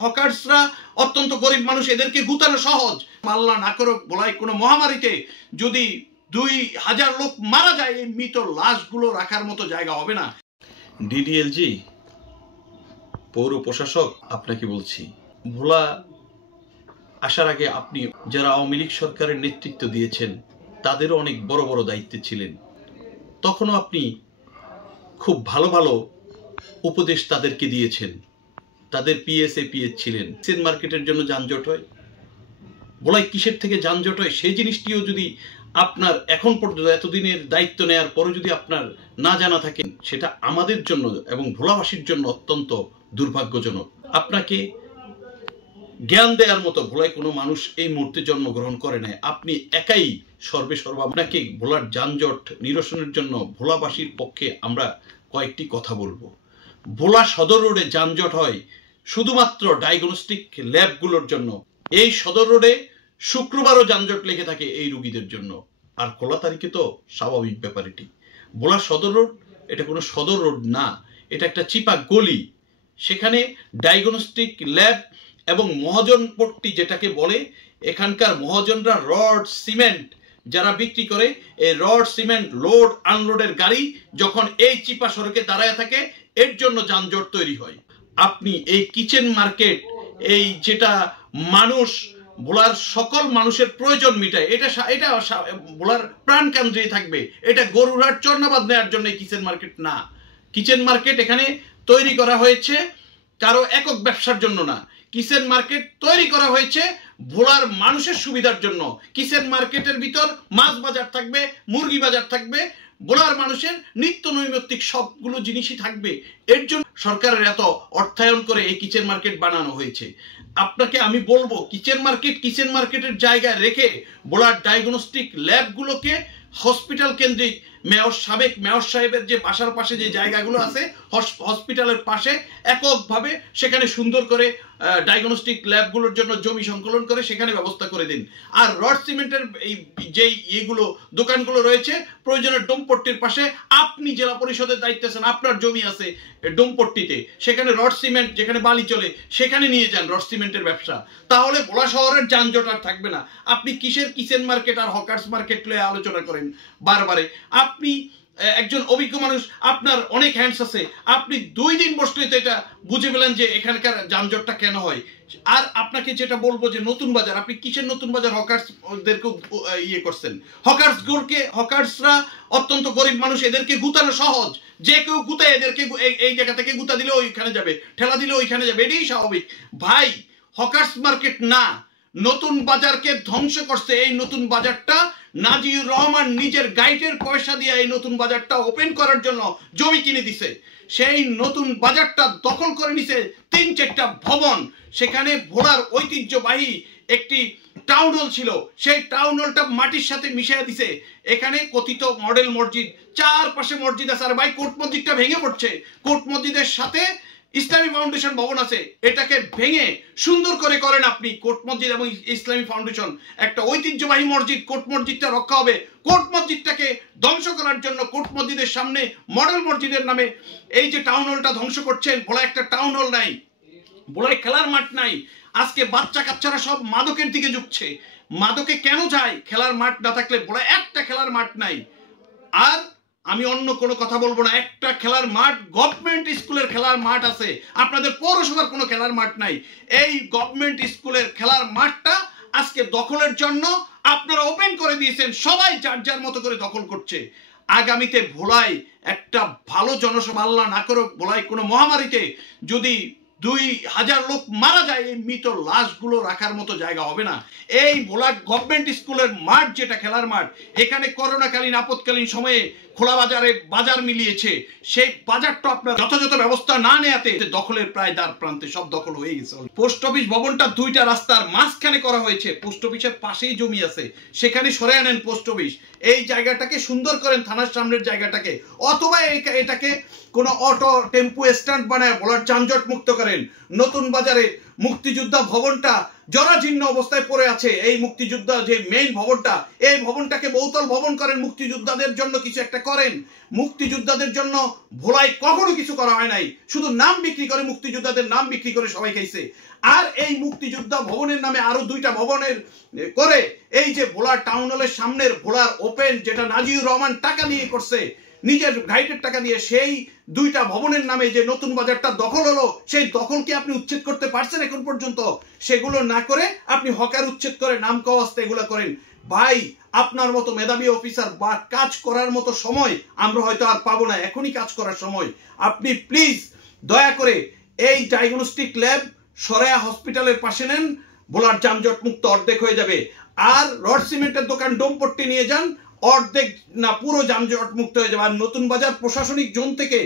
হকার্সরা অত্যন্ত গরিব মানুষ, এদেরকে গুতানো সহজ। আল্লাহ না করুক বলাই কোনো মহামারীতে যদি 2000 লোক মারা যায়, এই মৃত লাশগুলো রাখার মতো জায়গা হবে না। ডিডিএলজি, পৌর প্রশাসক, আপনাকে বলছি, ভোলা আসার আগে আপনি যারা আওয়ামী লীগ সরকারের নেতৃত্ব দিয়েছেন তাদেরও অনেক বড় বড় দায়িত্বে ছিলেন। তখনও আপনি খুব ভালো ভালো উপদেশ তাদেরকে দিয়েছেন। তাদের পিএস ছিলেন। কিচেন মার্কেটের জন্য যানজট হয়, ভোলায় কিসের থেকে যানজট হয় সেই জিনিসটিও যদি আপনার এখন পর্যন্ত এতদিনের দায়িত্ব নেওয়ার পরে যদি আপনার না জানা থাকে, সেটা আমাদের জন্য এবং ভোলাবাসীর জন্য অত্যন্ত দুর্ভাগ্যজনক। আপনাকে জ্ঞান দেওয়ার মতো ভোলায় কোনো মানুষ এই মুহূর্তে জন্মগ্রহণ করে নাই। আপনি একাই সর্বেসর্বা। আপনাকে ভোলার যানজট নিরসনের জন্য ভোলাবাসীর পক্ষে আমরা কয়েকটি কথা বলবো। ভোলা সদর রোডে যানজট হয় শুধুমাত্র ডায়াগনস্টিক ল্যাবগুলোর জন্য। এই সদর রোডে শুক্রবারও যানজট লেগে থাকে এই রোগীদের জন্য। আর 16 তারিখে তো স্বাভাবিক ব্যাপার। এটি ভোলা সদর রোড, এটা কোনো সদর রোড না, এটা একটা চিপা গলি। সেখানে ডায়াগনস্টিক ল্যাব এবং মহাজনপট্টি যেটাকে বলে, এখানকার মহাজনরা রড সিমেন্ট যারা বিক্রি করে, এই রড সিমেন্ট লোড আনলোডের গাড়ি যখন এই চিপা সড়কে দাঁড়ায় থাকে, এর জন্য যানজট তৈরি হয়। আপনি এই কিচেন মার্কেট, এই যেটা মানুষ ভোলার সকল মানুষের প্রয়োজন মিটায়, এটা ভোলার প্রাণ কেন্দ্রেই থাকবে। এটা গরুরহাট চর্নাবাদ নেওয়ার জন্য কিচেন মার্কেট না। কিচেন মার্কেট এখানে তৈরি করা হয়েছে কারো একক ব্যবসার জন্য না। কিচেন মার্কেট তৈরি করা হয়েছে ভোলার মানুষের সুবিধার জন্য। কিচেন মার্কেটের ভিতর মাছ বাজার থাকবে, মুরগি বাজার থাকবে, ভোলার মানুষের নিত্য নৈমিত্তিক সবগুলো জিনিসই থাকবে। এর জন্য সরকারের এত অর্থায়ন করে এই কিচেন মার্কেট বানানো হয়েছে। আপনাকে আমি বলবো, কিচেন মার্কেটের জায়গায় রেখে ভোলার ডায়াগনস্টিক ল্যাবগুলোকে হসপিটাল কেন্দ্রিক সাবেক মেয়র সাহেবের যে বাসার পাশে যে জায়গাগুলো আছে, হসপিটালের পাশে এককভাবে সেখানে সুন্দর করে ডায়াগনস্টিক ল্যাবগুলোর জন্য জমি সংকলন করে সেখানে ব্যবস্থা করে দিন। আর রড সিমেন্টের এই যেই এইগুলো দোকানগুলো রয়েছে, প্রয়োজনের ডোমপট্টির পাশে আপনি জেলা পরিষদের দায়িত্বে আছেন, আপনার জমি আছে ডোমপট্টিতে, সেখানে রড সিমেন্ট যেখানে বালি চলে সেখানে নিয়ে যান রড সিমেন্টের ব্যবসা। তাহলে ভোলা শহরের যানজট আর থাকবে না। আপনি কিসের কিচেন মার্কেট আর হকার্স মার্কেট নিয়ে আলোচনা করেন বারবারে? আপনি একজন অভিজ্ঞ মানুষ, আপনার অনেক হ্যান্ডস আছে, আপনি 2 দিন বসলে তো এটা বুঝে পেলেন যে এখানকার যানজটটা কেন হয়। আর আপনাকে যেটা বলবো যে নতুন বাজার, আপনি কিসের নতুন বাজার হকার্সদেরকে ইয়ে করছেন? হকার্সরা অত্যন্ত গরিব মানুষ, এদেরকে গুতানো সহজ। যে কেউ গুতায় এদেরকে এই জায়গা থেকে গুতা দিলে ওইখানে যাবে, ঠেলা দিলে ওইখানে যাবে, এটাই স্বাভাবিক। ভাই, হকার্স মার্কেট না, নতুন বাজারকে ধ্বংস করছে। এই নতুন বাজারটা নাজিউর রহমান নিজের গাইডের পয়সা দিয়ে এই নতুন বাজারটা ওপেন করার জন্য জমি কিনে দিছে। সেই নতুন বাজারটা দখল করে নিছে 3-4টা ভবন। সেখানে ভোলার ঐতিহ্যবাহী একটি টাউন হল ছিল, সেই টাউন হলটা মাটির সাথে মিশিয়ে দিছে। এখানে কথিত মডেল মসজিদ, চারপাশে মসজিদ আছে। আর ভাই, কোর্ট মসজিদটা ভেঙে পড়ছে। কোর্ট মসজিদের সাথে ইসলামী ফাউন্ডেশন ভবন আছে, এটাকে ভেঙে সুন্দর করে করেন আপনি। কোর্ট মসজিদ এবং ইসলামী ফাউন্ডেশন একটা ঐতিহ্যবাহী মসজিদ, কোর্ট মসজিদটা রক্ষা হবে। কোর্ট মসজিদটাকে ধ্বংস করার জন্য কোর্ট মসজিদের সামনে মডেল মসজিদের নামে এই যে টাউন হলটা ধ্বংস করছেন। ভোলায় একটা টাউন হল নাই, ভোলায় খেলার মাঠ নাই। আজকে বাচ্চা কাচ্চারা সব মাদকের দিকে ঝুঁকছে। মাদকে কেন যায়? খেলার মাঠ না থাকলে। ভোলায় একটা খেলার মাঠ নাই। আর আমি অন্য কোনো কথা বলবো না। একটা খেলার মাঠ, গভর্নমেন্ট স্কুলের খেলার মাঠ আছে, আপনাদের পৌরসভার কোনো খেলার মাঠ নাই। এই গভর্নমেন্ট স্কুলের খেলার মাঠটা আজকে দখলের জন্য আপনারা ওপেন করে দিয়েছেন। সবাই যার যার মতো করে দখল করছে। আগামীতে ভোলায় একটা ভালো জনসভা, আল্লাহ না করুক ভোলায় কোনো মহামারীতে যদি 2000 লোক মারা যায়, এই মৃত লাশগুলো রাখার মতো জায়গা হবে না। এই ভোলা গভর্নমেন্ট স্কুলের মাঠ, যেটা খেলার মাঠ, এখানে করোনাকালীন আপৎকালীন সময়ে খোলা বাজারে বাজার মিলিয়েছে। সেই বাজারটা আপনার যথাযথ ব্যবস্থা না নেয়াতে দখলের প্রায় দ্বার প্রান্তে সব দখল হয়ে গেছে। পোস্ট অফিস ভবনটা 2টা রাস্তার মাঝখানে করা হয়েছে। পোস্ট অফিসের পাশেই জমি আছে, সেখানে সরে আনেন পোস্ট অফিস। এই জায়গাটাকে সুন্দর করেন, থানার সামনের জায়গাটাকে, অথবা এটাকে কোনো অটো টেম্পো স্ট্যান্ড বানায় ভোলার যানজট মুক্ত করেন। নতুন বাজারে মুক্তিযোদ্ধা ভবনটা জরাজীর্ণ অবস্থায় পড়ে আছে। এই মুক্তিযোদ্ধা যে মেইন ভবনটা, এই ভবনটাকে বহুতল ভবন করেন, মুক্তিযোদ্ধাদের জন্য কিছু একটা করেন। মুক্তিযোদ্ধাদের জন্য ভোলায় কখনো কিছু করা হয় নাই, শুধু নাম বিক্রি করে, মুক্তিযোদ্ধাদের নাম বিক্রি করে সবাই খাইছে। আর এই মুক্তিযোদ্ধা ভবনের নামে আরো 2টা ভবনের করে এই যে ভোলা টাউন হলের সামনের ভোলার ওপেন, যেটা নাজিউর রহমান টাকা দিয়ে করছে, নিজের গাইডের টাকা দিয়ে, সেই 2টা ভবনের নামে যে নতুন বাজারটা দখল হলো, সেই দখলকে আপনি উচ্ছেদ করতে পারছেন এখন পর্যন্ত? সেগুলো না করে আপনি হকার উচ্ছেদ করে নাম কাওয়াস্তে এগুলো করেন। ভাই, আপনার মতো মেধাবী অফিসার বা কাজ করার মতো সময় আমরা হয়তো আর পাবো না, এখনই কাজ করার সময়। আপনি প্লিজ দয়া করে এই ডায়াগনস্টিক ল্যাব সরায়া হসপিটালের পাশে নেন, ভোলার যানজট মুক্ত অর্ধেক হয়ে যাবে। আর রড সিমেন্টের দোকান ডোমপট্টি নিয়ে যান, অর্ধেক না পুরো যানজট মুক্ত হয়ে যাবে। আর নতুন বাজার প্রশাসনিক জোন থেকে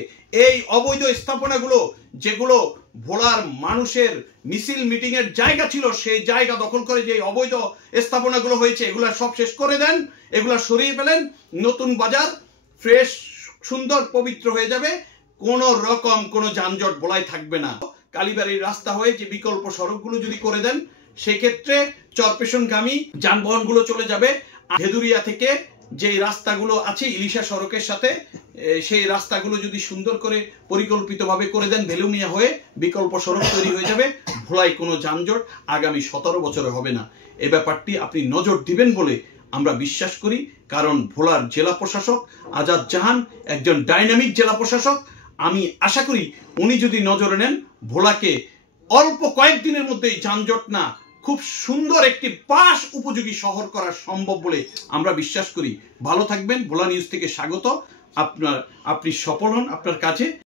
এই অবৈধ স্থাপনাগুলো, যেগুলো ভোলার মানুষের মিছিল মিটিং এর জায়গা ছিল, সেই জায়গা দখল করে যে অবৈধ স্থাপনাগুলো হয়েছে, এগুলা সব শেষ করে দেন, এগুলা সরিয়ে ফেলেন। নতুন বাজার ফ্রেশ, সুন্দর, পবিত্র হয়ে যাবে। কোন রকম কোনো যানজট ভোলায় থাকবে না। কালীবাড়ির রাস্তা হয়ে যে বিকল্প সড়কগুলো যদি করে দেন, সেক্ষেত্রে চরপেশনগামী যানবাহনগুলো চলে যাবে। ভেদুরিয়া থেকে যে রাস্তাগুলো আছে ইলিশা সড়কের সাথে, সেই রাস্তাগুলো যদি সুন্দর করে পরিকল্পিতভাবে করে দেন, ভেলুমিয়া হয়ে বিকল্প সড়ক তৈরি হয়ে যাবে। ভোলায় কোনো যানজট আগামী 17 বছরে হবে না। এ ব্যাপারটি আপনি নজর দিবেন বলে আমরা বিশ্বাস করি, কারণ ভোলার জেলা প্রশাসক আজাদ জাহান একজন ডাইনামিক জেলা প্রশাসক। আমি আশা করি উনি যদি নজরে নেন, ভোলাকে অল্প কয়েকদিনের মধ্যেই যানজট না, খুব সুন্দর একটি পাশ উপযোগী শহর করা সম্ভব বলে আমরা বিশ্বাস করি। ভালো থাকবেন। ভোলা নিউজ থেকে স্বাগত। আপনি সফল হন আপনার কাজে।